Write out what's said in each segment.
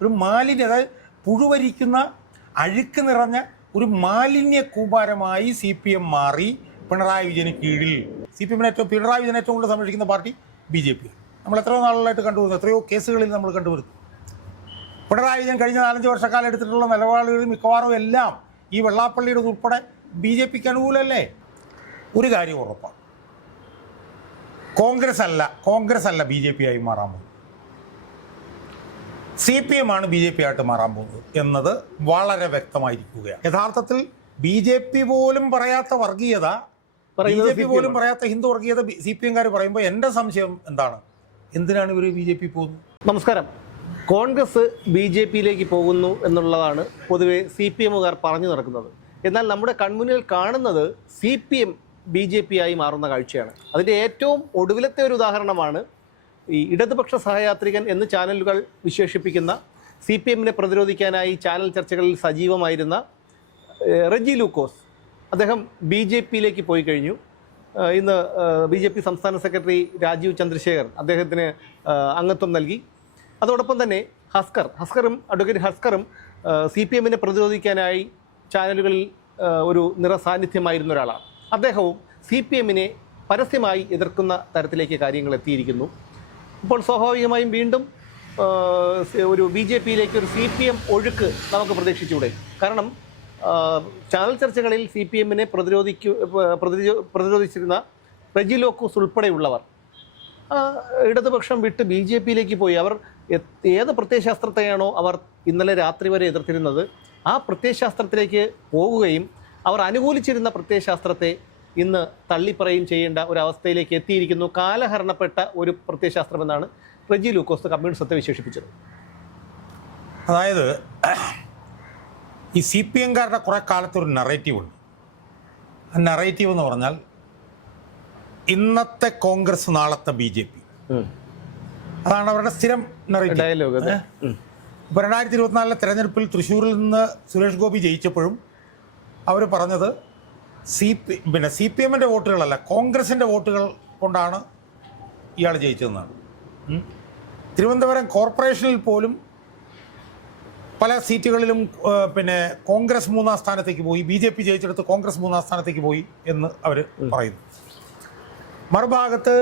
ഒരു മാലിന്യ അതായത് പുഴുവരിക്കുന്ന അഴുക്ക് നിറഞ്ഞ ഒരു മാലിന്യ കൂമ്പാരമായി സി പി എം മാറി പിണറായി വിജയന് കീഴിൽ. സി പി എമ്മിന് ഏറ്റവും പിണറായി വിജയൻ ഏറ്റവും കൂടുതൽ സംരക്ഷിക്കുന്ന പാർട്ടി ബി ജെ പി. നമ്മൾ എത്രയോ നാളുകളായിട്ട് കണ്ടുവരുന്നു എത്രയോ കേസുകളിൽ നമ്മൾ കണ്ടുവരുന്നു പിണറായി വിജയൻ കഴിഞ്ഞ നാലഞ്ച് വർഷക്കാലം എടുത്തിട്ടുള്ള നിലപാടുകൾ മിക്കവാറും എല്ലാം ഈ വെള്ളാപ്പള്ളിയുടെ ഉൾപ്പെടെ ബി ജെ പിക്ക് അനുകൂലമല്ലേ? ഒരു കാര്യം ഉറപ്പാണ്. കോൺഗ്രസ് അല്ല കോൺഗ്രസ് അല്ല ബി ജെ പി ആയി മാറാൻ പോകുന്നത്. സി പി എം ആണ് ബി ജെ പി ആയിട്ട് മാറാൻ പോകുന്നത് എന്നത് വളരെ വ്യക്തമായിരിക്കുകയാണ്. യഥാർത്ഥത്തിൽ ബി ജെ പി പോലും പറയാത്ത വർഗീയത ബി ജെ പി പോലും പറയാത്ത ഹിന്ദു വർഗീയത സി പി എംകാർ പറയുമ്പോൾ എന്റെ സംശയം എന്താണ്? എന്തിനാണ് ഇവർ ബി ജെ പി പോകുന്നത്? നമസ്കാരം. കോൺഗ്രസ് ബി ജെ പിയിലേക്ക് പോകുന്നു എന്നുള്ളതാണ് പൊതുവെ സി പി എമ്മുകാർ പറഞ്ഞു നടക്കുന്നത്. എന്നാൽ നമ്മുടെ കൺമുന്നിൽ കാണുന്നത് C P M B J P ആയി മാറുന്ന കാഴ്ചയാണ്. അതിന്റെ ഏറ്റവും ഒടുവിലത്തെ ഒരു ഉദാഹരണമാണ് ഈ ഇടതുപക്ഷ സഹയാത്രികൻ എന്ന് ചാനലുകൾ വിശേഷിപ്പിക്കുന്ന സി പി എമ്മിനെ പ്രതിരോധിക്കാനായി ചാനൽ ചർച്ചകളിൽ സജീവമായിരുന്ന റെജി ലൂക്കോസ്. അദ്ദേഹം ബി ജെ പിയിലേക്ക് പോയി കഴിഞ്ഞു. ഇന്ന് ബി ജെ പി സംസ്ഥാന സെക്രട്ടറി രാജീവ് ചന്ദ്രശേഖർ അദ്ദേഹത്തിന് അംഗത്വം നൽകി. അതോടൊപ്പം തന്നെ ഹസ്കർ ഹസ്കറും അഡ്വക്കേറ്റ് ഹസ്കറും സി പി എമ്മിനെ പ്രതിരോധിക്കാനായി ചാനലുകളിൽ ഒരു നിറസാന്നിധ്യമായിരുന്ന ഒരാളാണ്. അദ്ദേഹവും സി പി എമ്മിനെ പരസ്യമായി എതിർക്കുന്ന തരത്തിലേക്ക് കാര്യങ്ങൾ എത്തിയിരിക്കുന്നു. ഇപ്പോൾ സ്വാഭാവികമായും വീണ്ടും ഒരു ബി ജെ പിയിലേക്ക് ഒരു സി പി എം ഒഴുക്ക് നമുക്ക് പ്രതീക്ഷിച്ചൂടെ. കാരണം ചാനൽ ചർച്ചകളിൽ സി പി എമ്മിനെ പ്രതിരോധിക്കു പ്രതിരോ- പ്രതിരോധിച്ചിരുന്ന റെജിലോക്കുസ് ഉൾപ്പെടെയുള്ളവർ ഇടതുപക്ഷം വിട്ട് ബി ജെ പിയിലേക്ക് പോയി. അവർ ഏത് പ്രത്യയശാസ്ത്രത്തെയാണോ അവർ ഇന്നലെ രാത്രി വരെ എതിർത്തിരുന്നത് ആ പ്രത്യയശാസ്ത്രത്തിലേക്ക് പോകുകയും അവർ അനുകൂലിച്ചിരുന്ന പ്രത്യയശാസ്ത്രത്തെ ഇന്ന് തള്ളിപ്പറയും ചെയ്യേണ്ട ഒരു അവസ്ഥയിലേക്ക് എത്തിയിരിക്കുന്നു. കാലഹരണപ്പെട്ട ഒരു പ്രത്യയശാസ്ത്രം എന്നാണ് റെജി ലൂക്കോസ് കമ്മ്യൂണിസത്തെ വിശേഷിപ്പിച്ചത്. അതായത് ഈ സി പി എംകാരുടെ കുറെ കാലത്തൊരു നറേറ്റീവ് ഉണ്ട്. ആ നറേറ്റീവ് എന്ന് പറഞ്ഞാൽ ഇന്നത്തെ കോൺഗ്രസ് നാളത്തെ ബി ജെ പി. അതാണ് അവരുടെ സ്ഥിരം നറേറ്റീവ് ഡയലോഗ്. ഇപ്പോൾ രണ്ടായിരത്തി ഇരുപത്തിനാലിലെ തെരഞ്ഞെടുപ്പിൽ തൃശ്ശൂരിൽ നിന്ന് സുരേഷ് ഗോപി ജയിച്ചപ്പോഴും അവർ പറഞ്ഞത് സി പി പിന്നെ സി പി എമ്മിന്റെ വോട്ടുകളല്ല കോൺഗ്രസിന്റെ വോട്ടുകൾ കൊണ്ടാണ് ഇയാൾ ജയിച്ചതെന്നാണ്. തിരുവനന്തപുരം കോർപ്പറേഷനിൽ പോലും പല സീറ്റുകളിലും പിന്നെ കോൺഗ്രസ് മൂന്നാം സ്ഥാനത്തേക്ക് പോയി ബി ജെ പി ജയിച്ചെടുത്ത് കോൺഗ്രസ് മൂന്നാം സ്ഥാനത്തേക്ക് പോയി എന്ന് അവർ പറയുന്നു. മറുഭാഗത്ത്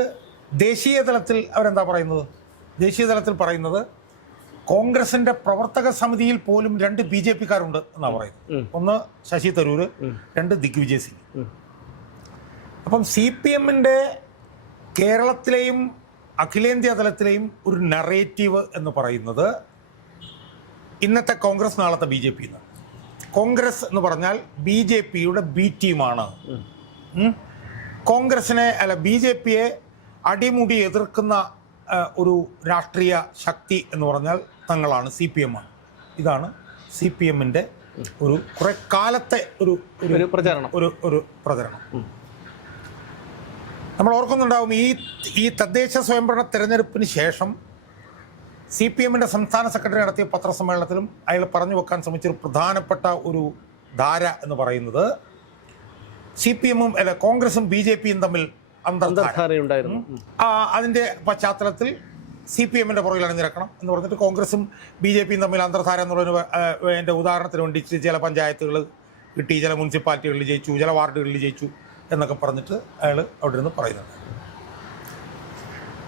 ദേശീയ തലത്തിൽ അവരെന്താ പറയുന്നത്? ദേശീയ തലത്തിൽ പറയുന്നത് കോൺഗ്രസിന്റെ പ്രവർത്തക സമിതിയിൽ പോലും രണ്ട് ബി ജെ പിക്കാരുണ്ട് എന്നാ പറയുന്നത്. ഒന്ന് ശശി തരൂര് രണ്ട് ദിഗ്വിജയ് സിംഗ്. അപ്പം സി പി എമ്മിന്റെ കേരളത്തിലെയും അഖിലേന്ത്യാ തലത്തിലെയും ഒരു നറേറ്റീവ് എന്ന് പറയുന്നത് ഇന്നത്തെ കോൺഗ്രസ് നാളത്തെ ബി ജെ പി എന്ന് കോൺഗ്രസ് എന്ന് പറഞ്ഞാൽ ബി ജെ പിയുടെ ബി ടീമാണ്. കോൺഗ്രസിനെ അല്ല ബി ജെ പിയെ അടിമുടി എതിർക്കുന്ന ഒരു രാഷ്ട്രീയ ശക്തി എന്ന് പറഞ്ഞാൽ തങ്ങളാണ് സി പി എം ആണ്. ഇതാണ് സി പി എമ്മിന്റെ ഒരു കുറെ കാലത്തെ ഒരു ഒരു പ്രചാരണം. ഒരു ഒരു പ്രചരണം. നമ്മൾ ഓർക്കുന്നുണ്ടാവും ഈ ഈ തദ്ദേശ സ്വയംഭരണ തെരഞ്ഞെടുപ്പിന് ശേഷം സി പി എമ്മിന്റെ സംസ്ഥാന സെക്രട്ടറി നടത്തിയ പത്രസമ്മേളനത്തിലും അയാൾ പറഞ്ഞു വെക്കാൻ ശ്രമിച്ചൊരു പ്രധാനപ്പെട്ട ഒരു ധാര എന്ന് പറയുന്നത് സി പി എമ്മും അല്ല കോൺഗ്രസും ബി ജെ പിയും തമ്മിൽ അന്തർ അന്തർധാരയുണ്ടായിരുന്നു. അതിന്റെ പശ്ചാത്തലത്തിൽ സി പി എമ്മിന്റെ പുറകിൽ അണിനിരക്കണം എന്ന് പറഞ്ഞിട്ട് കോൺഗ്രസും ബി ജെ പിയും തമ്മിൽ അന്തർധാര എന്നുള്ളതിന് എന്റെ ഉദാഹരണത്തിന് വേണ്ടി ചില പഞ്ചായത്തുകൾ കിട്ടി ചില മുനിസിപ്പാലിറ്റികളിൽ ജയിച്ചു ചില വാർഡുകളിൽ ജയിച്ചു എന്നൊക്കെ പറഞ്ഞിട്ട് അയാൾ അവിടെ നിന്ന് പറയുന്നുണ്ട്.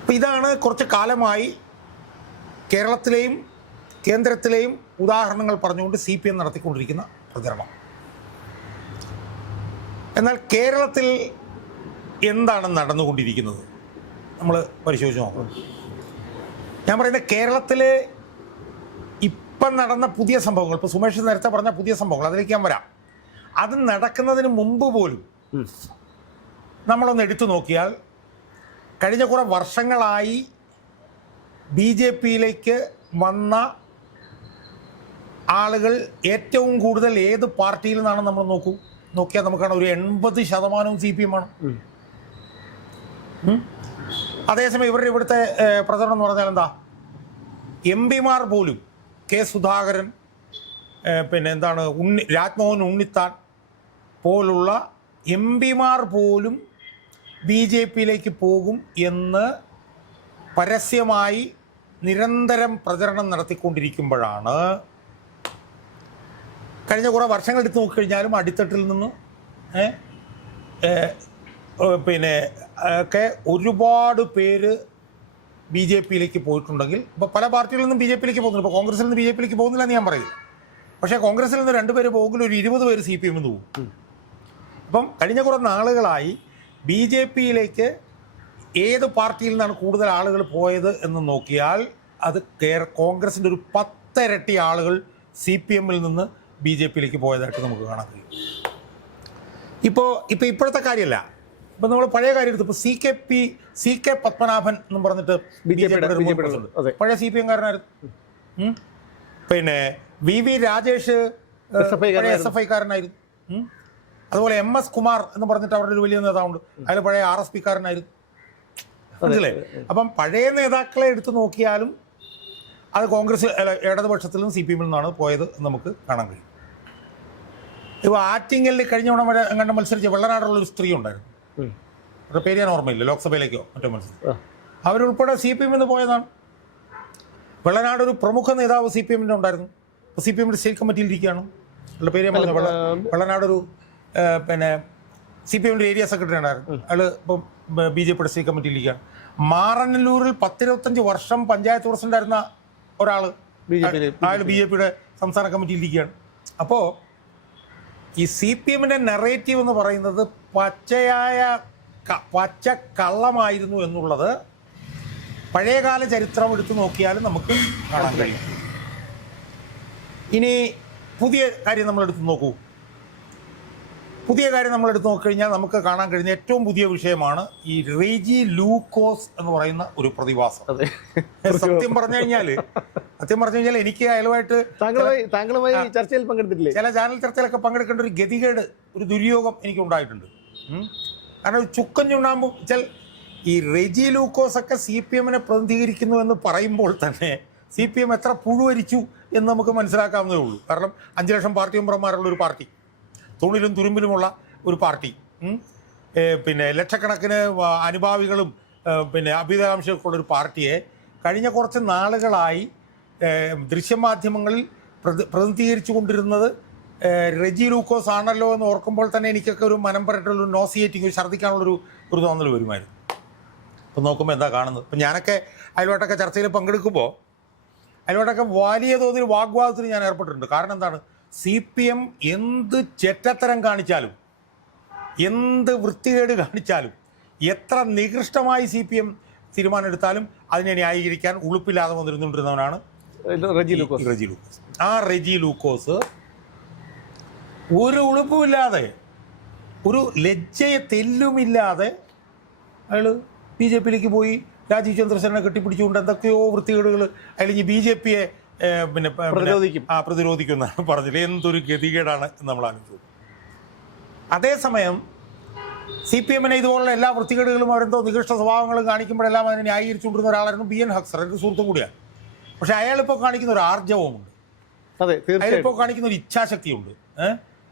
അപ്പം ഇതാണ് കുറച്ച് കാലമായി കേരളത്തിലെയും കേന്ദ്രത്തിലെയും ഉദാഹരണങ്ങൾ പറഞ്ഞുകൊണ്ട് സി പി എം നടത്തിക്കൊണ്ടിരിക്കുന്ന പ്രചരണം. എന്നാൽ കേരളത്തിൽ എന്താണ് നടന്നുകൊണ്ടിരിക്കുന്നത്? നമ്മൾ പരിശോധിച്ച് നോക്കണം ഞാൻ പറയുന്നത് കേരളത്തിലെ ഇപ്പം നടന്ന പുതിയ സംഭവങ്ങൾ ഇപ്പോൾ സുമേഷ് നേരത്തെ പറഞ്ഞ പുതിയ സംഭവങ്ങൾ അതിലേക്ക് ഞാൻ വരാം അത് നടക്കുന്നതിന് മുമ്പ് പോലും. നമ്മളൊന്ന് എടുത്തു നോക്കിയാൽ കഴിഞ്ഞ കുറേ വർഷങ്ങളായി ബി ജെ പിയിലേക്ക് വന്ന ആളുകൾ ഏറ്റവും കൂടുതൽ ഏത് പാർട്ടിയിൽ നിന്നാണ് നമ്മൾ നോക്കൂ നോക്കിയാൽ നമുക്കാണ് ഒരു എൺപത് ശതമാനവും സി പി എം ആണ്. അതേസമയം ഇവരുടെ ഇവിടുത്തെ പ്രചരണം എന്ന് പറഞ്ഞാൽ എന്താ? എം പിമാർ പോലും കെ സുധാകരൻ പിന്നെ എന്താണ് ഉണ്ണി രാജ്മോഹൻ ഉണ്ണിത്താൻ പോലുള്ള എം പിമാർ പോലും ബി ജെ പിയിലേക്ക് പോകും എന്ന് പരസ്യമായി നിരന്തരം പ്രചരണം നടത്തിക്കൊണ്ടിരിക്കുമ്പോഴാണ് കഴിഞ്ഞ കുറേ വർഷങ്ങൾ എടുത്ത് നോക്കിക്കഴിഞ്ഞാലും അടിത്തട്ടിൽ നിന്ന് പിന്നെ ഒക്കെ ഒരുപാട് പേര് ബി ജെ പിയിലേക്ക് പോയിട്ടുണ്ടെങ്കിൽ ഇപ്പോൾ പല പാർട്ടികളിൽ നിന്നും ബി ജെ പിയിലേക്ക് പോകുന്നു ഇപ്പോൾ കോൺഗ്രസിൽ നിന്ന് ബി ജെ പിയിലേക്ക് പോകുന്നില്ല എന്ന് ഞാൻ പറയും പക്ഷേ കോൺഗ്രസിൽ നിന്ന് രണ്ട് പേര് പോകുമെങ്കിൽ ഒരു ഇരുപത് പേര് സി പി എമ്മിൽ നിന്ന് പോകും. അപ്പം കഴിഞ്ഞ കുറേ നാളുകളായി ബി ജെ പിയിലേക്ക് ഏത് പാർട്ടിയിൽ നിന്നാണ് കൂടുതൽ ആളുകൾ പോയത് എന്ന് നോക്കിയാൽ അത് കോൺഗ്രസിന്റെ ഒരു പത്തിരട്ടി ആളുകൾ സി പി എമ്മിൽ നിന്ന് ബി ജെ പിയിലേക്ക് പോയതായിട്ട് നമുക്ക് കാണാൻ കഴിയും. ഇപ്പോൾ ഇപ്പോൾ ഇപ്പോഴത്തെ കാര്യമല്ല. ഇപ്പം നമ്മൾ പഴയ കാര്യം എടുത്തു ഇപ്പോൾ C K P C K Padmanabhan എന്നും പറഞ്ഞിട്ട് ബി ജെ പിയുടെ. പഴയ സി പി എംകാരനായിരുന്നു. പിന്നെ V V Rajesh S F ഐക്കാരനായിരുന്നു. അതുപോലെ എം എസ് കുമാർ എന്ന് പറഞ്ഞിട്ട് അവരുടെ ഒരു വലിയ നേതാവുണ്ട്. അയാൾ പഴയ ആർ എസ് പിക്കാരനായിരുന്നു മനസ്സിലെ അപ്പം പഴയ നേതാക്കളെ എടുത്തു നോക്കിയാലും അത് കോൺഗ്രസ് നിന്നും സി പി എമ്മിൽ നിന്നാണ് പോയത് നമുക്ക് കാണാൻ കഴിയും. ഇപ്പോൾ ആറ്റിങ്ങലിൽ കഴിഞ്ഞ തവണ വരെ എങ്ങാണ്ട് മത്സരിച്ച വെള്ളനാടുള്ള ഒരു സ്ത്രീ ഉണ്ടായിരുന്നു. അവരുടെ പേര് ഞാൻ ഓർമ്മയില്ല. ലോക്സഭയിലേക്കോ? മറ്റോ മത്സരം. അവരുൾപ്പെടെ സി പി എമ്മിൽ നിന്ന് പോയതാണ്. വെള്ളനാട് ഒരു പ്രമുഖ നേതാവ് സി പി എമ്മിന്റെ ഉണ്ടായിരുന്നു. ഇപ്പോൾ സി പി എമ്മിന്റെ സ്റ്റേറ്റ് കമ്മിറ്റിയിൽ ഇരിക്കുകയാണ്. അവരുടെ പേര് ഞാൻ പറഞ്ഞു വെള്ളനാട് ഒരു പിന്നെ സി പി എമ്മിന്റെ ഏരിയ സെക്രട്ടറി ഉണ്ടായിരുന്നു അയാൾ ഇപ്പം ബി ജെ പിയുടെ സ്റ്റേറ്റ് കമ്മിറ്റിയിൽ ഇരിക്കുകയാണ്. മാറനല്ലൂരിൽ പത്തിരുപത്തഞ്ച് വർഷം പഞ്ചായത്ത് പ്രസിഡന്റ് ആയിരുന്ന ഒരാൾ അയാൾ ബി ജെ പിയുടെ സംസ്ഥാന കമ്മിറ്റിയിൽ ഇരിക്കുകയാണ്. അപ്പോൾ ഈ സി പി എമ്മിന്റെ നെറേറ്റീവ് എന്ന് പറയുന്നത് പച്ചയായ പച്ച കള്ളമായിരുന്നു എന്നുള്ളത് പഴയകാല ചരിത്രം എടുത്തു നോക്കിയാലും നമുക്ക് കാണാൻ കഴിയും. ഇനി പുതിയ കാര്യം നമ്മൾ എടുത്തു നോക്കൂ. പുതിയ കാര്യം നമ്മൾ എടുത്ത് നോക്കിക്കഴിഞ്ഞാൽ നമുക്ക് കാണാൻ കഴിയുന്ന ഏറ്റവും പുതിയ വിഷയമാണ് ഈ റേജി ലൂക്കോസ് എന്ന് പറയുന്ന ഒരു പ്രതിഭാസം. സത്യം പറഞ്ഞു കഴിഞ്ഞാൽ സത്യം പറഞ്ഞു കഴിഞ്ഞാൽ എനിക്ക് അയലുമായിട്ട് താങ്കളുമായി ചർച്ചയിൽ പങ്കെടുത്തിട്ടില്ലേ? ചില ചാനൽ ചർച്ചയിലൊക്കെ പങ്കെടുക്കേണ്ട ഒരു ഗതികേട് ഒരു ദുര്യോഗം എനിക്ക് ഉണ്ടായിട്ടുണ്ട്. കാരണം ചുക്കൻ ചുണ്ണാമ്പും ചില ഈ റെജി ലൂക്കോസ് ഒക്കെ സി പി എമ്മിനെ പ്രതിനിധീകരിക്കുന്നു എന്ന് പറയുമ്പോൾ തന്നെ സി പി എം എത്ര പുഴുവരിച്ചു എന്ന് നമുക്ക് മനസ്സിലാക്കാവുന്നതേ ഉള്ളൂ. കാരണം അഞ്ച് ലക്ഷം പാർട്ടി മെമ്പർമാരുള്ള ഒരു പാർട്ടി. തൂണിലും തുരുമ്പിലുമുള്ള ഒരു പാർട്ടി. പിന്നെ ലക്ഷക്കണക്കിന് അനുഭാവികളും പിന്നെ അഭിതാംശമൊക്കെയുള്ള ഒരു പാർട്ടിയെ കഴിഞ്ഞ കുറച്ച് നാളുകളായി ദൃശ്യമാധ്യമങ്ങളിൽ പ്രതി പ്രതിനിധീകരിച്ചു കൊണ്ടിരുന്നത് റെജി ലൂക്കോസ് ആണല്ലോ എന്ന് ഓർക്കുമ്പോൾ തന്നെ എനിക്കൊക്കെ ഒരു മനം പറഞ്ഞിട്ടുള്ള ഒരു നോസിയേറ്റിംഗ് ഛർദ്ദിക്കാനുള്ളൊരു ഒരു തോന്നൽ വരുമായിരുന്നു. അപ്പം നോക്കുമ്പോൾ എന്താ കാണുന്നത്? അപ്പം ഞാനൊക്കെ അയൽവാട്ടൊക്കെ ചർച്ചയിൽ പങ്കെടുക്കുമ്പോൾ അതിലൂടെയൊക്കെ വലിയ തോതിൽ വാഗ്വാദത്തിന് ഞാൻ ഏർപ്പെട്ടിട്ടുണ്ട്. കാരണം എന്താണ്? സി പി എം എന്ത് ചെറ്റത്തരം കാണിച്ചാലും എന്ത് വൃത്തികേട് കാണിച്ചാലും എത്ര നികൃഷ്ടമായി സി പി എം തീരുമാനമെടുത്താലും അതിനെ ന്യായീകരിക്കാൻ ഉളുപ്പില്ലാതെ വന്നിരുന്നുകൊണ്ടിരുന്നവനാണ് റെജി ലൂക്കോസ്. റെജി ലൂക്കോസ്. ആ റെജി ലൂക്കോസ് ഒരു ഉളുപ്പുമില്ലാതെ ഒരു ലജ്ജയെ തെല്ലുമില്ലാതെ അയാൾ ബി ജെ പിയിലേക്ക് പോയി രാജീവ് ചന്ദ്രസേനെ കെട്ടിപ്പിടിച്ചുകൊണ്ട് എന്തൊക്കെയോ വൃത്തികേടുകൾ അല്ലെങ്കിൽ ബി ജെ പിയെ പിന്നെ പ്രതിരോധിക്കും. ആ പ്രതിരോധിക്കും. എന്നാണ് പറഞ്ഞത്. എന്തൊരു ഗതികേടാണ് നമ്മൾ ആലോചിച്ചു അതേസമയം സി പി എമ്മിനെ ഇതുപോലുള്ള എല്ലാ വൃത്തികേടുകളും അവരെന്തോ നികൃഷ്ട സ്വഭാവങ്ങളും കാണിക്കുമ്പോഴെല്ലാം അതിനെ ന്യായീകരിച്ചുകൊണ്ടിരുന്ന ഒരാളായിരുന്നു ബി എൻ ഹക്സർ എന്റെ സുഹൃത്തും കൂടിയാണ്. പക്ഷെ അയാളിപ്പോൾ കാണിക്കുന്ന ഒരു ആർജവമുണ്ട്. അയാളിപ്പോൾ കാണിക്കുന്ന ഒരു ഇച്ഛാശക്തിയുണ്ട്.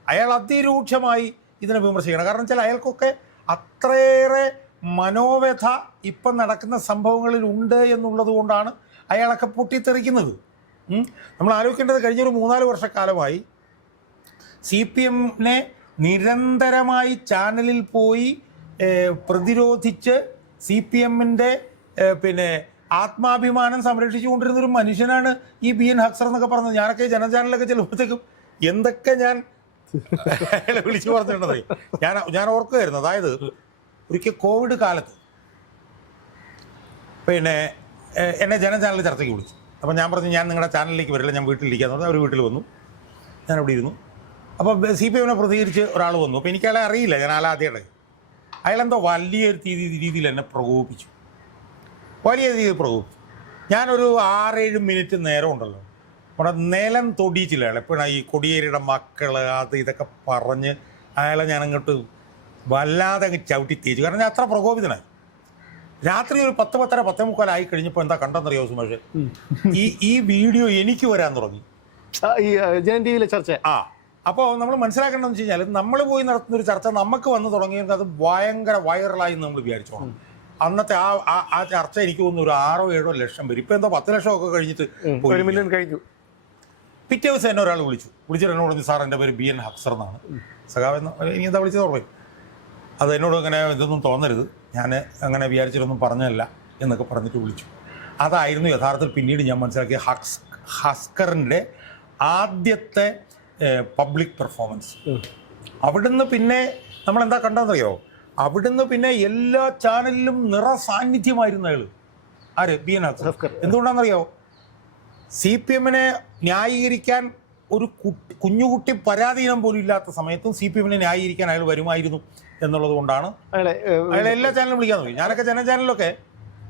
അയാൾ അതിരൂക്ഷമായി ഇതിനെ വിമർശിക്കണം. കാരണം വെച്ചാൽ അയാൾക്കൊക്കെ അത്രയേറെ മനോവ്യഥ ഇപ്പം നടക്കുന്ന സംഭവങ്ങളിൽ ഉണ്ട് എന്നുള്ളത് കൊണ്ടാണ് അയാളൊക്കെ പൊട്ടിത്തെറിക്കുന്നത്. നമ്മൾ ആലോചിക്കേണ്ടത് കഴിഞ്ഞൊരു മൂന്നാൽ വർഷക്കാലമായി സി പി എമ്മിനെ നിരന്തരമായി ചാനലിൽ പോയി പ്രതിരോധിച്ച് സി പി എമ്മിന്റെ പിന്നെ ആത്മാഭിമാനം സംരക്ഷിച്ചു കൊണ്ടിരുന്ന ഒരു മനുഷ്യനാണ് ഈ ബി എൻ ഹക്സർ എന്നൊക്കെ പറഞ്ഞത്. ഞാനൊക്കെ ജനചാനലൊക്കെ ചെല്ലുമ്പോഴത്തേക്കും എന്തൊക്കെ ഞാൻ വിളിച്ചു പറഞ്ഞിട്ടുണ്ടത് ഞാൻ ഞാൻ ഓർക്കുകയായിരുന്നു. അതായത് ഒരിക്കൽ കോവിഡ് കാലത്ത് പിന്നെ എന്നെ ജനചാനൽ ചർച്ചയ്ക്ക് വിളിച്ചു. അപ്പോൾ ഞാൻ പറഞ്ഞു ഞാൻ നിങ്ങളുടെ ചാനലിലേക്ക് വരില്ല ഞാൻ വീട്ടിലിരിക്കാന്ന് പറഞ്ഞു. അവർ വീട്ടിൽ വന്നു. ഞാൻ അവിടെ ഇരുന്നു അപ്പോൾ സി പി എമ്മിനെ പ്രതികരിച്ച് ഒരാൾ വന്നു. അപ്പോൾ എനിക്കയാളെ അറിയില്ല ഞാൻ ആളെ ആദ്യമായിട്ട് അയാളെന്തോ വലിയൊരു രീതി രീതിയിൽ എന്നെ പ്രകോപിച്ചു വലിയ രീതിയിൽ പ്രകോപിപ്പിച്ചു. ഞാനൊരു ആറേഴ് മിനിറ്റ് നേരം ഉണ്ടല്ലോ. അവിടെ നിലം തൊടിയിച്ചില്ല അയാൾ എപ്പോഴാണ് ഈ കൊടിയേരിയുടെ മക്കൾ അത് ഇതൊക്കെ പറഞ്ഞ് അയാളെ ഞാൻ അങ്ങോട്ട് വല്ലാതെ അങ്ങ് ചവിട്ടി തേച്ചു. കാരണം ഞാൻ അത്ര പ്രകോപിതനായി രാത്രി ഒരു പത്ത് പത്തര പത്തേ മുക്കാലായി കഴിഞ്ഞപ്പോൾ എന്താ കണ്ടെന്നറിയോ സുമേഷ്? ഈ ഈ വീഡിയോ എനിക്ക് വരാൻ തുടങ്ങി. ഈ ജനൻ ടി വിയിലെ ചർച്ച. ആ അപ്പോൾ നമ്മൾ മനസ്സിലാക്കേണ്ടതെന്ന് വെച്ച് കഴിഞ്ഞാൽ നമ്മൾ പോയി നടത്തുന്ന ഒരു ചർച്ച നമുക്ക് വന്ന് തുടങ്ങിയെങ്കിൽ അത് ഭയങ്കര വൈറലായി എന്ന് നമ്മൾ വിചാരിച്ചോണം അന്നത്തെ ആ ആ- ചർച്ച എനിക്ക് തോന്നുന്നു ഒരു ആറോ ഏഴോ ലക്ഷം പേര്. ഇപ്പൊ എന്തോ പത്ത് ലക്ഷം ഒക്കെ കഴിഞ്ഞിട്ട് ഒരു മില്യൺ കഴിഞ്ഞു. പിറ്റേ ദിവസം എന്നെ ഒരാൾ വിളിച്ചു. വിളിച്ചിട്ട് എന്നോട് പറഞ്ഞു സാർ എന്റെ പേര് ബി എൻ ഹക്സർ എന്നാണ്. സഖാവ് എന്ന് എന്താ വിളിച്ചത് ഓർമ്മ അത് എന്നോട് ഇങ്ങനെ ഇതൊന്നും തോന്നരുത്. ഞാൻ അങ്ങനെ വിചാരിച്ചിട്ടൊന്നും പറഞ്ഞല്ല എന്നൊക്കെ പറഞ്ഞിട്ട് വിളിച്ചു. അതായിരുന്നു യഥാർത്ഥത്തിൽ പിന്നീട് ഞാൻ മനസ്സിലാക്കിയ ഹക്സ് ഹസ്കറിന്റെ ആദ്യത്തെ പബ്ലിക് പെർഫോമൻസ്. അവിടുന്ന് പിന്നെ നമ്മൾ എന്താ കണ്ടതറിയോ അവിടുന്ന് പിന്നെ എല്ലാ ചാനലിലും നിറ സാന്നിധ്യമായിരുന്നു അയാൾ ആര്? B N Haskar. എന്തുകൊണ്ടാണെന്നറിയോ? C P എമ്മിനെ ന്യായീകരിക്കാൻ ഒരു കുട്ടി കുഞ്ഞുകുട്ടി പരാധീനം പോലും ഇല്ലാത്ത സമയത്തും സി പി എമ്മിനെ ന്യായീകരിക്കാൻ അയാൾ വരുമായിരുന്നു. എന്നുള്ളത് കൊണ്ടാണ്. അയാളെ എല്ലാ ചാനലും വിളിക്കാൻ നോക്കി ഞാനൊക്കെ ജന ചാനലിലൊക്കെ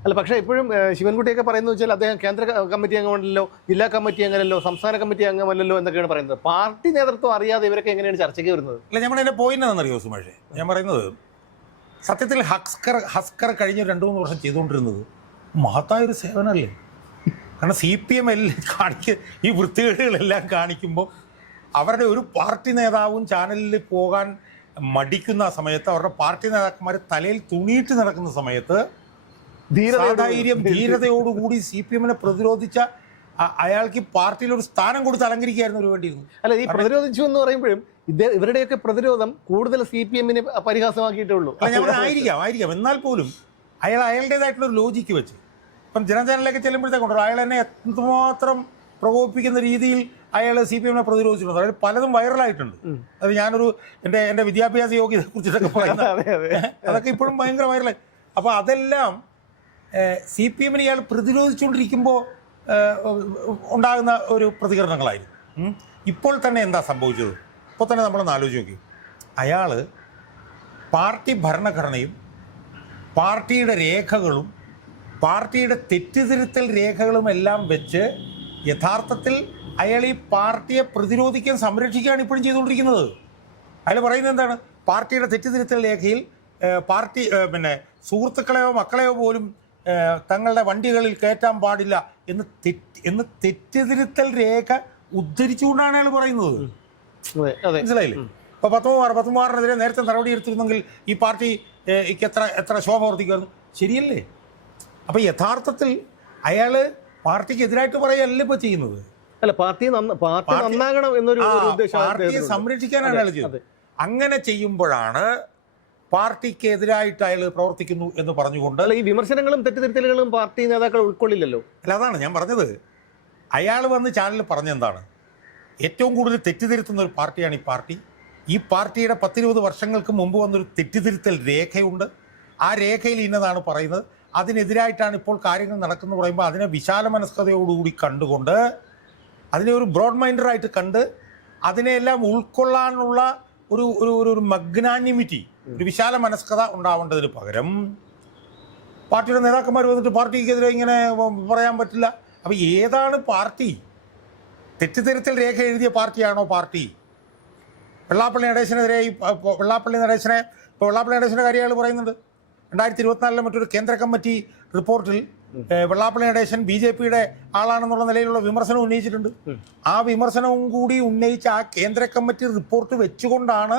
അല്ല പക്ഷേ ഇപ്പോഴും ശിവൻകുട്ടിയൊക്കെ പറയുന്നത് വെച്ചാൽ അദ്ദേഹം കേന്ദ്ര കമ്മിറ്റി അംഗമല്ലല്ലോ ജില്ലാ കമ്മിറ്റി അംഗമല്ലോ സംസ്ഥാന കമ്മിറ്റി അംഗമല്ലല്ലോ എന്നൊക്കെയാണ് പറയുന്നത്. പാർട്ടി നേതൃത്വം അറിയാതെ ഇവരൊക്കെ എങ്ങനെയാണ് ചർച്ചയ്ക്ക് വരുന്നത്? അല്ല ഞാൻ എന്റെ പോയിന്റ് എന്താണെന്നറിയോ സുമേഷ്? ഞാൻ പറയുന്നത് സത്യത്തിൽ ഹസ്കർ ഹസ്കർ കഴിഞ്ഞ രണ്ട് മൂന്ന് വർഷം ചെയ്തുകൊണ്ടിരുന്നത് മഹത്തായ ഒരു സേവനമല്ലേ? കാരണം സി പി എം എല്ലാം കാണിക്ക ഈ വൃത്തികേടുകളെല്ലാം കാണിക്കുമ്പോൾ അവരുടെ ഒരു പാർട്ടി നേതാവും ചാനലിൽ പോകാൻ മടിക്കുന്ന സമയത്ത് അവരുടെ പാർട്ടി നേതാക്കന്മാർ തലയിൽ തുണിയിട്ട് നടക്കുന്ന സമയത്ത് ധീരധൈര്യം ധൈര്യം ധീരതയോടുകൂടി. സി പി എമ്മിനെ പ്രതിരോധിച്ച അയാൾക്ക് പാർട്ടിയിൽ ഒരു സ്ഥാനം കൊടുത്ത് അലങ്കരിക്കായിരുന്നു ഒരു വേണ്ടിയിരുന്നു. അല്ല ഈ പ്രതിരോധിച്ചു എന്ന് പറയുമ്പോഴും ഇവരുടെയൊക്കെ പ്രതിരോധം കൂടുതൽ സി പി എമ്മിനെ പരിഹാസമാക്കിയിട്ടേ ഉള്ളൂ ആയിരിക്കാം ആയിരിക്കാം. എന്നാൽ പോലും അയാൾ അയാളുടേതായിട്ടുള്ള ഒരു ലോജിക്ക് വെച്ച്. ഇപ്പം ജനചാനലിലേക്ക് ചെല്ലുമ്പോഴത്തേക്കുണ്ടല്ലോ അയാൾ എന്നെ എന്തുമാത്രം പ്രകോപിപ്പിക്കുന്ന രീതിയിൽ അയാൾ സി പി എമ്മിനെ പ്രതിരോധിച്ചിട്ടുണ്ട്. അതായത് പലതും വൈറലായിട്ടുണ്ട്. അത് ഞാനൊരു എന്റെ എന്റെ വിദ്യാഭ്യാസ യോഗ്യതയെ കുറിച്ചിട്ടൊക്കെ പറയുന്നത് അതെ അതെ. അതൊക്കെ ഇപ്പോഴും ഭയങ്കര വൈറലായി. അപ്പോൾ അതെല്ലാം സി പി എമ്മിനെ ഇയാൾ പ്രതിരോധിച്ചുകൊണ്ടിരിക്കുമ്പോൾ ഉണ്ടാകുന്ന ഒരു പ്രതികരണങ്ങളായിരുന്നു. ഇപ്പോൾ തന്നെ എന്താ സംഭവിച്ചത്? ഇപ്പോൾ തന്നെ നമ്മളൊന്ന് ആലോചിച്ച് നോക്കി. അയാൾ പാർട്ടി ഭരണഘടനയും പാർട്ടിയുടെ രേഖകളും പാർട്ടിയുടെ തെറ്റുതിരുത്തൽ രേഖകളും എല്ലാം വെച്ച് യഥാർത്ഥത്തിൽ അയാൾ ഈ പാർട്ടിയെ പ്രതിരോധിക്കാൻ സംരക്ഷിക്കുകയാണ് ഇപ്പോഴും ചെയ്തുകൊണ്ടിരിക്കുന്നത്. അയാൾ പറയുന്നത് എന്താണ്? പാർട്ടിയുടെ തെറ്റിദ്ധരുത്തൽ രേഖയിൽ പാർട്ടി പിന്നെ സുഹൃത്തുക്കളെയോ മക്കളെയോ പോലും തങ്ങളുടെ വണ്ടികളിൽ കയറ്റാൻ പാടില്ല എന്ന് തെറ്റ് എന്ന് തെറ്റിതിരുത്തൽ രേഖ ഉദ്ധരിച്ചുകൊണ്ടാണ് അയാൾ പറയുന്നത്. മനസ്സിലായില്ലേ? ഇപ്പൊ പത്മകുമാർ പത്മകുമാറിനെതിരെ നേരത്തെ നടപടി എടുത്തിരുന്നെങ്കിൽ ഈ പാർട്ടി എത്ര എത്ര ശോഭ വർദ്ധിക്കുമായിരുന്നു? ശരിയല്ലേ? അപ്പൊ യഥാർത്ഥത്തിൽ അയാൾ പാർട്ടിക്ക് എതിരായിട്ട് പറയല്ല ഇപ്പൊ ചെയ്യുന്നത്? അല്ല പാർട്ടി പാർട്ടി നന്നാകണം എന്നൊരു പാർട്ടിയെ സംരക്ഷിക്കാനാണ് അയാൾ ചെയ്തത്. അങ്ങനെ ചെയ്യുമ്പോഴാണ് പാർട്ടിക്ക് എതിരായിട്ട് അയാൾ പ്രവർത്തിക്കുന്നു എന്ന് പറഞ്ഞുകൊണ്ട് അല്ല ഈ വിമർശനങ്ങളും തെറ്റിദ്ധരിത്തലുകളും പാർട്ടി നേതാക്കൾ ഉൾക്കൊള്ളില്ലല്ലോ. അല്ല അതാണ് ഞാൻ പറഞ്ഞത്. അയാൾ വന്ന് ചാനലിൽ പറഞ്ഞെന്താണ്? ഏറ്റവും കൂടുതൽ തെറ്റിദ്ധരുത്തുന്ന ഒരു പാർട്ടിയാണ് ഈ പാർട്ടി. ഈ പാർട്ടിയുടെ പത്തിരുപത് വർഷങ്ങൾക്ക് മുമ്പ് വന്നൊരു തെറ്റിദ്ധരുത്തൽ രേഖയുണ്ട്. ആ രേഖയിൽ ഇന്നതാണ് പറയുന്നത്. അതിനെതിരായിട്ടാണ് ഇപ്പോൾ കാര്യങ്ങൾ നടക്കുന്നത് പറയുമ്പോൾ അതിനെ വിശാല മനസ്കതയോടുകൂടി കണ്ടുകൊണ്ട് അതിനെ ഒരു ബ്രോഡ് മൈൻഡറായിട്ട് കണ്ട് അതിനെയെല്ലാം ഉൾക്കൊള്ളാനുള്ള ഒരു ഒരു ഒരു മഗ്നാനിമിറ്റി ഒരു വിശാല മനസ്കത ഉണ്ടാവേണ്ടതിന് പകരം പാർട്ടിയുടെ നേതാക്കന്മാർ വന്നിട്ട് പാർട്ടിക്കെതിരെ ഇങ്ങനെ പറയാൻ പറ്റില്ല. അപ്പോൾ ഏതാണ് പാർട്ടി? തെറ്റിദ്ധരത്തിൽ രേഖ എഴുതിയ പാർട്ടിയാണോ പാർട്ടി? വെള്ളാപ്പള്ളി നടേശനെതിരെ വെള്ളാപ്പള്ളി നടേശനെ ഇപ്പോൾ വെള്ളാപ്പള്ളി നടേശന്റെ കാര്യങ്ങൾ പറയുന്നുണ്ട്. രണ്ടായിരത്തി ഇരുപത്തിനാലിലെ മറ്റൊരു കേന്ദ്ര കമ്മിറ്റി റിപ്പോർട്ടിൽ വെള്ളാപ്പള്ളി നടേശൻ ബി ജെ പിയുടെ ആളാണെന്നുള്ള നിലയിലുള്ള വിമർശനം ഉന്നയിച്ചിട്ടുണ്ട്. ആ വിമർശനവും കൂടി ഉന്നയിച്ച ആ കേന്ദ്ര കമ്മിറ്റി റിപ്പോർട്ട് വെച്ചുകൊണ്ടാണ്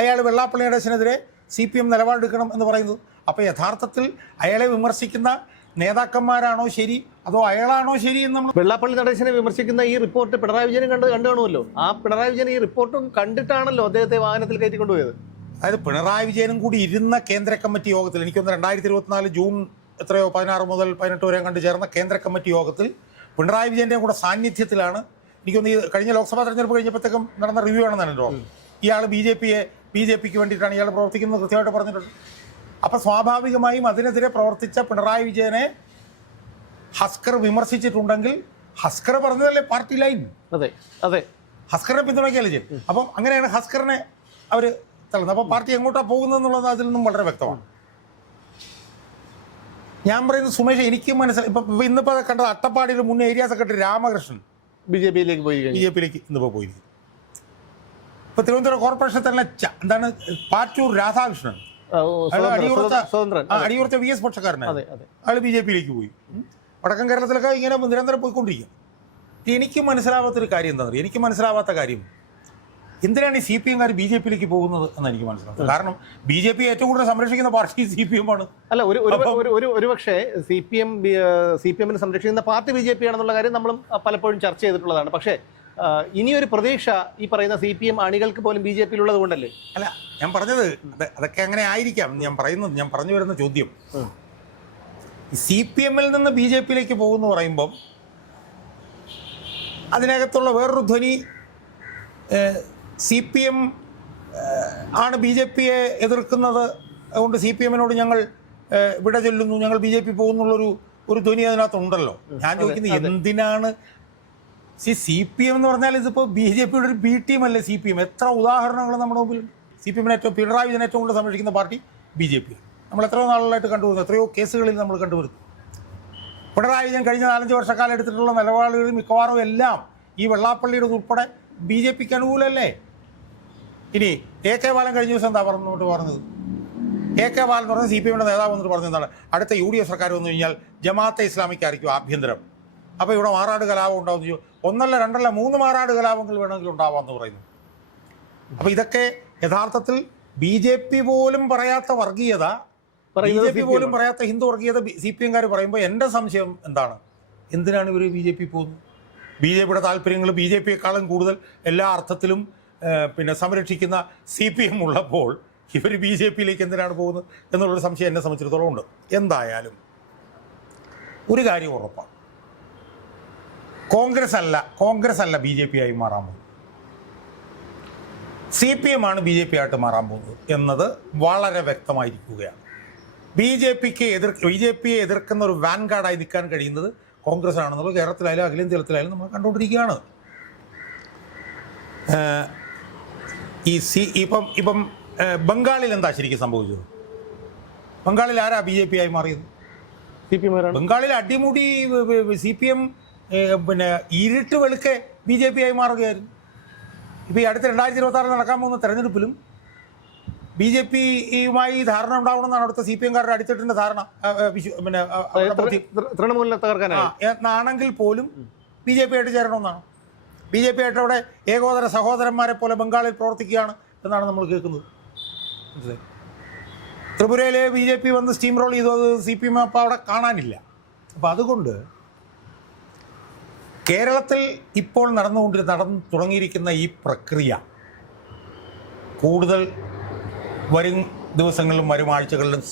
അയാൾ വെള്ളാപ്പള്ളി നടേശനെതിരെ സി പി എം നിലപാടെടുക്കണം എന്ന് പറയുന്നത്. അപ്പോൾ യഥാർത്ഥത്തിൽ അയാളെ വിമർശിക്കുന്ന നേതാക്കന്മാരാണോ ശരി അതോ അയാളാണോ ശരി എന്ന് നമ്മൾ വെള്ളാപ്പള്ളി നടേശനെ വിമർശിക്കുന്ന ഈ റിപ്പോർട്ട് പിണറായി വിജയനും കണ്ട് കണ്ടു കാണുമല്ലോ ആ പിണറായി വിജയൻ ഈ റിപ്പോർട്ടും കണ്ടിട്ടാണല്ലോ അദ്ദേഹത്തെ വാഹനത്തിൽ കയറ്റി കൊണ്ടുപോയത് അതായത് പിണറായി വിജയനും കൂടി ഇരുന്ന കേന്ദ്ര കമ്മിറ്റി യോഗത്തിൽ എനിക്കൊന്ന് രണ്ടായിരത്തി ഇരുപത്തിനാല് ജൂൺ എത്രയോ പതിനാറ് മുതൽ പതിനെട്ട് വരെ കണ്ട് ചേർന്ന കേന്ദ്ര കമ്മിറ്റി യോഗത്തിൽ പിണറായി വിജയന്റെയും കൂടെ സാന്നിധ്യത്തിലാണ്. എനിക്കൊന്ന് ഈ കഴിഞ്ഞ ലോക്സഭാ തെരഞ്ഞെടുപ്പ് കഴിഞ്ഞപ്പോഴത്തേക്കും നടന്ന റിവ്യൂ ആണെന്നാണ് എന്റെ ഓർമ്മ ഇയാൾ ബി ജെ പിയെ ബി ജെ പിക്ക് വേണ്ടിയിട്ടാണ് ഇയാൾ പ്രവർത്തിക്കുന്നത് കൃത്യമായിട്ട് പറഞ്ഞിട്ടുണ്ട്. അപ്പോൾ സ്വാഭാവികമായും അതിനെതിരെ പ്രവർത്തിച്ച പിണറായി വിജയനെ ഹസ്കർ വിമർശിച്ചിട്ടുണ്ടെങ്കിൽ ഹസ്കർ പറഞ്ഞതല്ലേ പാർട്ടി ലൈൻ? അതെ അതെ. ഹസ്കറിനെ പിന്തുണയ്ക്കുകയല്ലേ ചെയ്യും അപ്പം അങ്ങനെയാണ് ഹസ്കറിനെ അവർ തള്ളുന്നത്. അപ്പോൾ പാർട്ടി എങ്ങോട്ടാ പോകുന്നതെന്നുള്ളത് അതിൽ നിന്നും വളരെ വ്യക്തമാണ്. ഞാൻ പറയുന്നത് സുമേഷ് എനിക്ക് മനസ്സിലായി. ഇപ്പം ഇന്നിപ്പോ ഇന്നിപ്പോൾ കണ്ടത് അട്ടപ്പാടിയിൽ മുൻ area secretary Ramakrishnan B J പിയിലേക്ക് പോയി ബി ജെ പിയിലേക്ക് ഇന്നിപ്പോൾ പോയിരിക്കും ഇപ്പം തിരുവനന്തപുരം കോർപ്പറേഷൻ തന്നെ എന്താണ് പാറ്റൂർ രാധാകൃഷ്ണൻ. അടിയുറച്ച വി എസ് പക്ഷക്കാരനാണ് അയാൾ ബി ജെ പിയിലേക്ക് പോയി. വടക്കൻ കേരളത്തിലൊക്കെ ഇങ്ങനെ നിരന്തരം പോയിക്കൊണ്ടിരിക്കും എനിക്ക് മനസ്സിലാവാത്തൊരു കാര്യം എന്താ പറയുക എനിക്ക് മനസ്സിലാവാത്ത കാര്യം എന്തിനാണ് ഈ സി പി എംകാർ ബി ജെ പിയിലേക്ക് പോകുന്നത് എന്ന് എനിക്ക് മനസ്സിലാക്കുന്നത് കാരണം ബി ജെ പി ഏറ്റവും കൂടുതൽ സംരക്ഷിക്കുന്ന പാർട്ടി സി പി എം ആണ് അല്ല ഒരു ഒരു ഒരു പക്ഷേ C P M C P എമ്മിനെ സംരക്ഷിക്കുന്ന പാർട്ടി ബി ജെ പി ആണെന്നുള്ള കാര്യം നമ്മളും പലപ്പോഴും ചർച്ച ചെയ്തിട്ടുള്ളതാണ്. പക്ഷേ ഇനിയൊരു പ്രതീക്ഷ ഈ പറയുന്ന സി പി എം അണികൾക്ക് പോലും ബി ജെ പിയിലുള്ളത് കൊണ്ടല്ലേ? അല്ല ഞാൻ പറഞ്ഞത് അതൊക്കെ അങ്ങനെ ആയിരിക്കാം. ഞാൻ പറയുന്നത് ഞാൻ പറഞ്ഞു വരുന്ന ചോദ്യം. സി പി എമ്മിൽ നിന്ന് ബി ജെ പിയിലേക്ക് പോകുന്നു പറയുമ്പം അതിനകത്തുള്ള വേറൊരു ധ്വനി സി പി എം ആണ് ബി ജെ പിയെ എതിർക്കുന്നത് അതുകൊണ്ട് സി പി എമ്മിനോട് ഞങ്ങൾ വിട ചൊല്ലുന്നു. ഞങ്ങൾ ബി ജെ പി പോകുന്നുള്ളൊരു ഒരു ധ്വനി അതിനകത്തുണ്ടല്ലോ. ഞാൻ ചോദിക്കുന്നത് എന്തിനാണ്? സി സി പി എം എന്ന് പറഞ്ഞാൽ ഇതിപ്പോൾ ബി ജെ പിയുടെ ഒരു ബി ടീം അല്ലേ സി പി എം എത്ര ഉദാഹരണങ്ങൾ നമ്മുടെ മുമ്പിൽ സി പി എമ്മിന് ഏറ്റവും പിണറായി വിജയൻ ഏറ്റവും കൂടുതൽ സംരക്ഷിക്കുന്ന പാർട്ടി ബി ജെ പി നമ്മൾ എത്രയോ നാളുകളായിട്ട് കണ്ടുവരുന്നു. എത്രയോ കേസുകളിൽ നമ്മൾ കണ്ടുവരുന്നു. പിണറായി വിജയൻ കഴിഞ്ഞ നാലഞ്ച് വർഷക്കാലം എടുത്തിട്ടുള്ള നിലപാടുകൾ മിക്കവാറും എല്ലാം ഈ വെള്ളാപ്പള്ളിയുടെ ഉൾപ്പെടെ ബി ജെ പിക്ക് അനുകൂലമല്ലേ? ഇനി എ കെ ബാലൻ കഴിഞ്ഞ ദിവസം എന്താ പറഞ്ഞോട്ട് പറഞ്ഞത്? എ കെ ബാലൻ പറഞ്ഞ സി പി എമ്മിന്റെ നേതാവ് എന്നിട്ട് പറഞ്ഞത് എന്താണ്? അടുത്ത യു ഡി എഫ് സർക്കാർ വന്നു കഴിഞ്ഞാൽ ജമാഅത്തെ ഇസ്ലാമിക്കായിരിക്കും ആഭ്യന്തരം. അപ്പോൾ ഇവിടെ മാറാട് കലാപം ഉണ്ടാവുന്നു എന്ന് ചോദിച്ചു. ഒന്നല്ല രണ്ടല്ല മൂന്ന് മാറാട് കലാപങ്ങൾ വേണമെങ്കിൽ ഉണ്ടാവാമെന്ന് പറയുന്നു. അപ്പോൾ ഇതൊക്കെ യഥാർത്ഥത്തിൽ ബി ജെ പി പോലും പറയാത്ത വർഗീയത ബി ജെ പി പോലും. പറയാത്ത ഹിന്ദു വർഗീയത സി പി എംകാർ പറയുമ്പോൾ എന്റെ സംശയം എന്താണ്? എന്തിനാണ് ഇവർ ബി ജെ പി പോകുന്നത്? ബി ജെ പിയുടെ താല്പര്യങ്ങൾ ബി ജെ പിയെക്കാളും കൂടുതൽ എല്ലാ അർത്ഥത്തിലും പിന്നെ സംരക്ഷിക്കുന്ന സി പി എം ഉള്ളപ്പോൾ ഇവർ ബി ജെ പിയിലേക്ക് എന്തിനാണ് പോകുന്നത് എന്നുള്ളൊരു സംശയം എന്നെ സംബന്ധിച്ചിടത്തോളം ഉണ്ട്. എന്തായാലും ഒരു കാര്യം ഉറപ്പാണ്. കോൺഗ്രസ് അല്ല കോൺഗ്രസ് അല്ല ബി ജെ പി ആയി മാറാൻ പോകുന്നത്. സി പി എം ആണ് ബി ജെ പി ആയിട്ട് മാറാൻ പോകുന്നത് എന്നത് വളരെ വ്യക്തമായിരിക്കുകയാണ്. ബി ജെ പിക്ക് എതിർ ബി ജെ പിയെ എതിർക്കുന്ന ഒരു വാൻഗാർഡായി നിൽക്കാൻ കഴിയുന്നത് കോൺഗ്രസ് ആണെന്നുള്ളത് കേരളത്തിലായാലും അഖിലേന്ത്യത്തിലായാലും നമ്മൾ കണ്ടുകൊണ്ടിരിക്കുകയാണ്. ഈ സി ഇപ്പം ഇപ്പം ബംഗാളിൽ എന്താ ശരിക്കും സംഭവിച്ചത്? ബംഗാളിൽ ആരാ ബി ജെ പി ആയി മാറിയത്? സി പി എം ബംഗാളിൽ അടിമുടി സി പി എം പിന്നെ ഇരുട്ട് വെളുക്കെ ബി ജെ പി ആയി മാറുകയായിരുന്നു. ഇപ്പോൾ ഈ അടുത്ത രണ്ടായിരത്തി ഇരുപത്തി ആറിൽ നടക്കാൻ പോകുന്ന തെരഞ്ഞെടുപ്പിലും ബി ജെ പിയുമായി ധാരണ ഉണ്ടാവണമെന്നാണ് അവിടുത്തെ സി പി എംകാരുടെ അടിത്തട്ടിന്റെ ധാരണ. പിന്നെ. തൃണമൂലിനെ ആ, എന്നാണെങ്കിൽ പോലും ബി ജെ പി ആയിട്ട് ചേരണമെന്നാണ്? ബി ജെ പി ആയിട്ട് അവിടെ ഏകോദര സഹോദരന്മാരെ പോലെ ബംഗാളിൽ പ്രവർത്തിക്കുകയാണ് എന്നാണ് നമ്മൾ കേൾക്കുന്നത്. ത്രിപുരയിലെ ബി ജെ പി വന്ന് സ്റ്റീം റോൾ ചെയ്തു അത് സി പി എം അപ്പം അവിടെ കാണാനില്ല. അപ്പം അതുകൊണ്ട് കേരളത്തിൽ ഇപ്പോൾ നടന്നുകൊണ്ട് നടന്നു തുടങ്ങിയിരിക്കുന്ന ഈ പ്രക്രിയ കൂടുതൽ വരും ദിവസങ്ങളിലും വരും ആഴ്ചകളിലും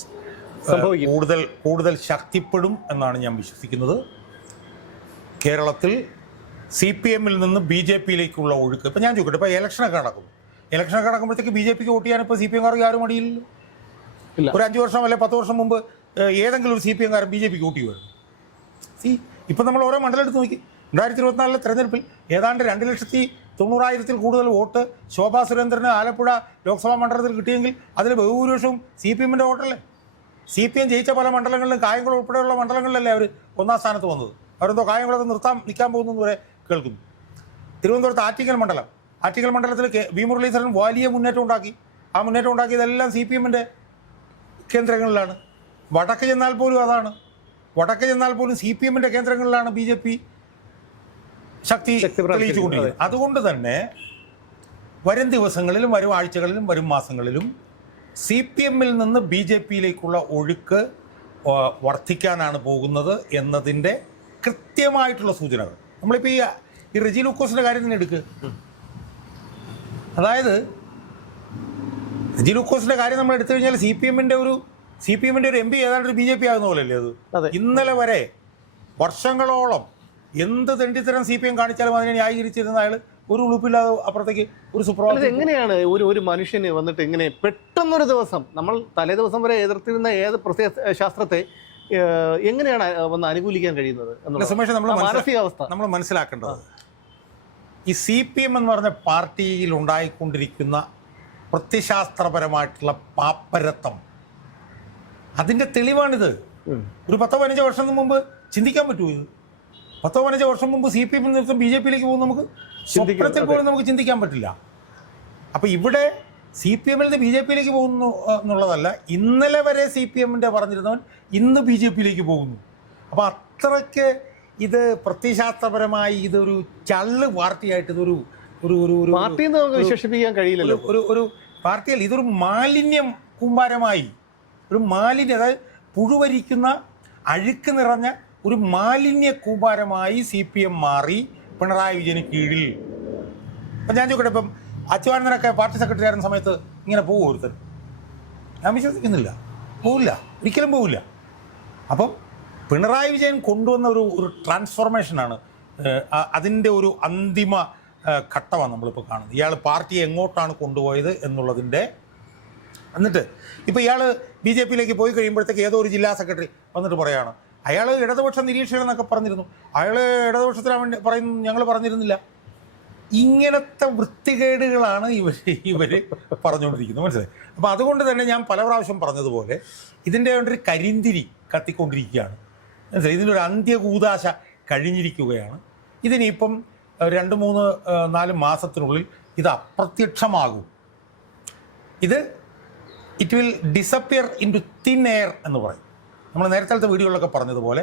കൂടുതൽ കൂടുതൽ ശക്തിപ്പെടും എന്നാണ് ഞാൻ വിശ്വസിക്കുന്നത്. കേരളത്തിൽ സി പി എമ്മിൽ നിന്ന് ബി ജെ പിയിലേക്കുള്ള ഒഴുക്ക്. ഇപ്പം ഞാൻ ചോദിക്കട്ടെ ഇപ്പോൾ ഇലക്ഷനൊക്കെ നടക്കും. ഇലക്ഷനൊക്കെ നടക്കുമ്പോഴത്തേക്ക് ബി ജെ പിക്ക് വോട്ട് ചെയ്യാൻ ഇപ്പോൾ സി പി എംകാർക്ക് ആരും മടിയില്ലല്ലോ. ഒരു അഞ്ച് വർഷം അല്ലെ പത്ത് വർഷം മുമ്പ് ഏതെങ്കിലും ഒരു സി പി എംകാരൻ ബി ജെ പിക്ക് വോട്ട് ചെയ്യുമായിരുന്നു സി ഇപ്പം നമ്മൾ ഓരോ മണ്ഡലം എടുത്ത് നോക്കി. രണ്ടായിരത്തി ഇരുപത്തിനാലിലെ തെരഞ്ഞെടുപ്പിൽ ഏതാണ്ട് രണ്ട് ലക്ഷത്തി തൊണ്ണൂറായിരത്തിൽ കൂടുതൽ വോട്ട് ശോഭാ സുരേന്ദ്രന് ആലപ്പുഴ ലോക്സഭാ മണ്ഡലത്തിൽ കിട്ടിയെങ്കിൽ അതിൽ ബഹുഭൂരിപക്ഷവും സി പി എമ്മിന്റെ വോട്ടല്ലേ? സി പി എം ജയിച്ച പല മണ്ഡലങ്ങളിലും കായംകുളം ഉൾപ്പെടെയുള്ള മണ്ഡലങ്ങളിലല്ലേ അവർ ഒന്നാം സ്ഥാനത്ത് വന്നത്? അവരെന്തോ കായംകുളത്ത് നിർത്താൻ നിൽക്കാൻ പോകുന്നു വരെ കേൾക്കുന്നു. തിരുവനന്തപുരത്ത് ആറ്റിങ്ങൽ മണ്ഡലം. ആറ്റിങ്ങൽ മണ്ഡലത്തിൽ കെ വി മുരളീധരൻ വലിയ മുന്നേറ്റം ഉണ്ടാക്കി. ആ മുന്നേറ്റം ഉണ്ടാക്കിയതെല്ലാം സി പി എമ്മിന്റെ കേന്ദ്രങ്ങളിലാണ്. വടക്ക് ചെന്നാൽ പോലും അതാണ്. വടക്ക് ചെന്നാൽ പോലും സി പി എമ്മിന്റെ കേന്ദ്രങ്ങളിലാണ് ബി ജെ പി ശക്തി. തെളിയിച്ചുകൊണ്ടിരിക്കുന്നത്. അതുകൊണ്ട് തന്നെ വരും ദിവസങ്ങളിലും വരും ആഴ്ചകളിലും വരും മാസങ്ങളിലും സി പി എമ്മിൽ നിന്ന് ബി ജെ പിയിലേക്കുള്ള ഒഴുക്ക് വർദ്ധിക്കാനാണ് പോകുന്നത് എന്നതിന്റെ കൃത്യമായിട്ടുള്ള സൂചനകൾ. നമ്മളിപ്പോൾ ഈ ഈ റിജി ലൂക്കോസിന്റെ കാര്യം തന്നെ എടുക്കുക അതായത് റിജി ലൂക്കോസിന്റെ കാര്യം നമ്മൾ എടുത്തു കഴിഞ്ഞാൽ സി പി എമ്മിന്റെ ഒരു സി പി എമ്മിന്റെ ഒരു എം പി ഏതാണ്ട് ഒരു ബി ജെ പി ആകുന്ന പോലെയല്ലേ അത്? ഇന്നലെ വരെ വർഷങ്ങളോളം എന്ത് തെണ്ടിത്തരം സി പി എം കാണിച്ചാലും അതിനെ ന്യായീകരിച്ചിരുന്ന അയാൾ ഒരു ഉളുപ്പില്ലാതെ അപ്പുറത്തേക്ക് ഒരു സുപ്രഭാതം എങ്ങനെയാണ് ഒരു ഒരു മനുഷ്യന് വന്നിട്ട് ഇങ്ങനെ പെട്ടെന്നൊരു ദിവസം നമ്മൾ തലേ ദിവസം വരെ എതിർത്തിരുന്ന ഏത് പ്രത്യേക ശാസ്ത്രത്തെ എങ്ങനെയാണ് വന്ന് അനുകൂലിക്കാൻ കഴിയുന്നത് മാനസികാവസ്ഥ? നമ്മൾ മനസ്സിലാക്കേണ്ടത് ഈ സി പി എം എന്ന് പറഞ്ഞ പാർട്ടിയിൽ ഉണ്ടായിക്കൊണ്ടിരിക്കുന്ന പ്രത്യശാസ്ത്രപരമായിട്ടുള്ള പാപ്പരത്വം അതിന്റെ തെളിവാണിത്. ഒരു പത്തോ പതിനഞ്ചോ വർഷം മുമ്പ് ചിന്തിക്കാൻ പറ്റുമോ ഇത്? പത്തോ പതിനഞ്ചോ വർഷം മുമ്പ് സി പി എം നിർത്തും ബി ജെ പിയിലേക്ക് പോകും നമുക്ക്? സ്വപ്നത്തിൽ പോലും നമുക്ക് ചിന്തിക്കാൻ പറ്റില്ല. അപ്പോൾ ഇവിടെ സി പി എമ്മിൽ നിന്ന് ബി ജെ പിയിലേക്ക് പോകുന്നു എന്നുള്ളതല്ല. ഇന്നലെ വരെ സി പി എമ്മിന്റെ പറഞ്ഞിരുന്നവൻ ഇന്ന് ബി ജെ പിയിലേക്ക് പോകുന്നു. അപ്പോൾ അത്രയ്ക്ക് ഇത് പ്രത്യശാസ്ത്രപരമായി ഇതൊരു ചള്ള് പാർട്ടിയായിട്ട് ഇതൊരു ഒരു ഒരു ഒരു പാർട്ടി എന്ന് നമുക്ക് വിശേഷിപ്പിക്കാൻ കഴിയില്ലല്ലോ. ഒരു ഒരു പാർട്ടിയല്ല ഇതൊരു മാലിന്യം കുമ്പാരമായി ഒരു മാലിന്യം അതായത് പുഴുവരിക്കുന്ന അഴുക്ക് നിറഞ്ഞ ഒരു മാലിന്യ കൂമ്പാരമായി സി പി എം മാറി പിണറായി വിജയന് കീഴിൽ. അപ്പം ഞാൻ ചോദിക്കട്ടെ ഇപ്പം അച്യുതാനന്ദനൊക്കെ പാർട്ടി സെക്രട്ടറി ആയിരുന്ന സമയത്ത് ഇങ്ങനെ പോകും ഒരുത്തർ ഞാൻ വിശ്വസിക്കുന്നില്ല. പോവില്ല. ഒരിക്കലും പോവില്ല. അപ്പം പിണറായി വിജയൻ കൊണ്ടുവന്ന ഒരു ഒരു ട്രാൻസ്ഫോർമേഷനാണ് അതിന്റെ ഒരു അന്തിമ ഘട്ടമാണ് നമ്മളിപ്പോൾ കാണുന്നത്. ഇയാൾ പാർട്ടിയെ എങ്ങോട്ടാണ് കൊണ്ടുപോയത് എന്നുള്ളതിന്റെ എന്നിട്ട് ഇപ്പോൾ ഇയാൾ ബി ജെ പിയിലേക്ക് പോയി കഴിയുമ്പോഴത്തേക്ക് ഏതോ ഒരു ജില്ലാ സെക്രട്ടറി വന്നിട്ട് പറയാണ് അയാൾ ഇടതുപക്ഷ നിരീക്ഷകൻ എന്നൊക്കെ പറഞ്ഞിരുന്നു. അയാൾ ഇടതുപക്ഷത്തിനാ വേണ്ടി പറയുന്നു ഞങ്ങൾ പറഞ്ഞിരുന്നില്ല. ഇങ്ങനത്തെ വൃത്തികേടുകളാണ് ഇവർ ഇവർ പറഞ്ഞുകൊണ്ടിരിക്കുന്നത്. മനസ്സിലായി? അപ്പോൾ അതുകൊണ്ട് തന്നെ ഞാൻ പല പ്രാവശ്യം പറഞ്ഞതുപോലെ ഇതിന്റെ ഒരു കരിന്തിരി കത്തിക്കൊണ്ടിരിക്കുകയാണ്. മനസ്സിലായി? ഇതിനൊരു അന്ത്യകൂതാശ കഴിഞ്ഞിരിക്കുകയാണ്. ഇതിനിപ്പം രണ്ട് മൂന്ന് നാല് മാസത്തിനുള്ളിൽ ഇത് അപ്രത്യക്ഷമാകും. ഇത് it will disappear into thin air എന്ന് പറയും. നമ്മൾ നേരത്തെ വീഡിയോകളിലൊക്കെ പറഞ്ഞതുപോലെ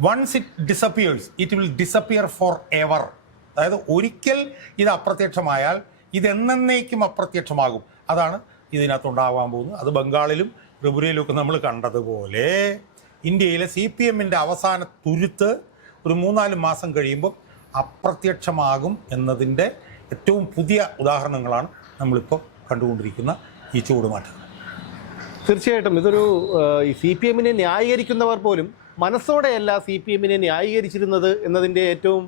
once it disappears it will disappear forever അതായത് ഒരിക്കൽ ഇത് അപ്രത്യക്ഷമായാൽ ഇതെന്നേക്കും അപ്രത്യക്ഷമാകും. അതാണ് ഇതിനകത്തുണ്ടാകാൻ പോകുന്നത്. അത് ബംഗാളിലും ത്രിപുരയിലും ഒക്കെ നമ്മൾ കണ്ടതുപോലെ ഇന്ത്യയിലെ സി പി എമ്മിന്റെ അവസാന തുരുത്ത് ഒരു മൂന്നാൽ മാസം കഴിയുമ്പോൾ അപ്രത്യക്ഷമാകും എന്നതിന്റെ ഏറ്റവും പുതിയ ഉദാഹരണങ്ങളാണ് നമ്മളിപ്പോൾ കണ്ടുകൊണ്ടിരിക്കുന്ന ഈ ചൂടുമാറ്റങ്ങൾ തീർച്ചയായിട്ടും ഇതൊരു ഈ സി പി എമ്മിനെ ന്യായീകരിക്കുന്നവർ പോലും മനസ്സോടെയല്ല സി പി എമ്മിനെ ന്യായീകരിച്ചിരുന്നത് എന്നതിന്റെ ഏറ്റവും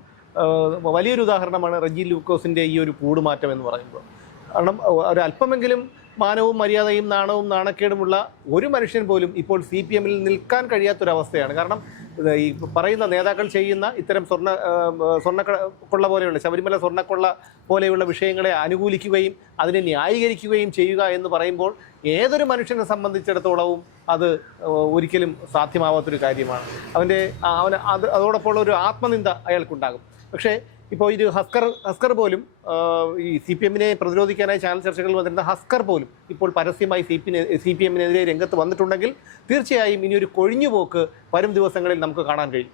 വലിയൊരു ഉദാഹരണമാണ് റജി ലൂക്കോസിന്റെ ഈ ഒരു കൂടുമാറ്റം എന്ന് പറയുമ്പോൾ. കാരണം ഒരല്പമെങ്കിലും മാനവും മര്യാദയും നാണവും നാണക്കേടുമുള്ള ഒരു മനുഷ്യൻ പോലും ഇപ്പോൾ സി പി എമ്മിൽ നിൽക്കാൻ കഴിയാത്തൊരവസ്ഥയാണ്. കാരണം ഈ പറയുന്ന നേതാക്കൾ ചെയ്യുന്ന ഇത്തരം സ്വർണ സ്വർണ കൊള്ള പോലെയുള്ള ശബരിമല സ്വർണക്കൊള്ള പോലെയുള്ള വിഷയങ്ങളെ അനുകൂലിക്കുകയും അതിനെ ന്യായീകരിക്കുകയും ചെയ്യുക എന്ന് പറയുമ്പോൾ ഏതൊരു മനുഷ്യനെ സംബന്ധിച്ചിടത്തോളവും അത് ഒരിക്കലും സാധ്യമാവാത്തൊരു കാര്യമാണ്. അവന്റെ അവന് അത് അതോടൊപ്പമുള്ള ഒരു ആത്മനിന്ദ അയാൾക്കുണ്ടാകും. പക്ഷേ ഇപ്പോൾ ഇത് ഹസ്കർ ഹസ്കർ പോലും ഈ സി പി എമ്മിനെ പ്രതിരോധിക്കാനായി ചാനൽ ചർച്ചകളിൽ വന്നിരുന്ന ഹസ്കർ പോലും ഇപ്പോൾ പരസ്യമായി സി പി സി പി എമ്മിനെതിരെ രംഗത്ത് വന്നിട്ടുണ്ടെങ്കിൽ തീർച്ചയായും ഇനിയൊരു കൊഴിഞ്ഞുപോക്ക് വരും ദിവസങ്ങളിൽ നമുക്ക് കാണാൻ കഴിയും.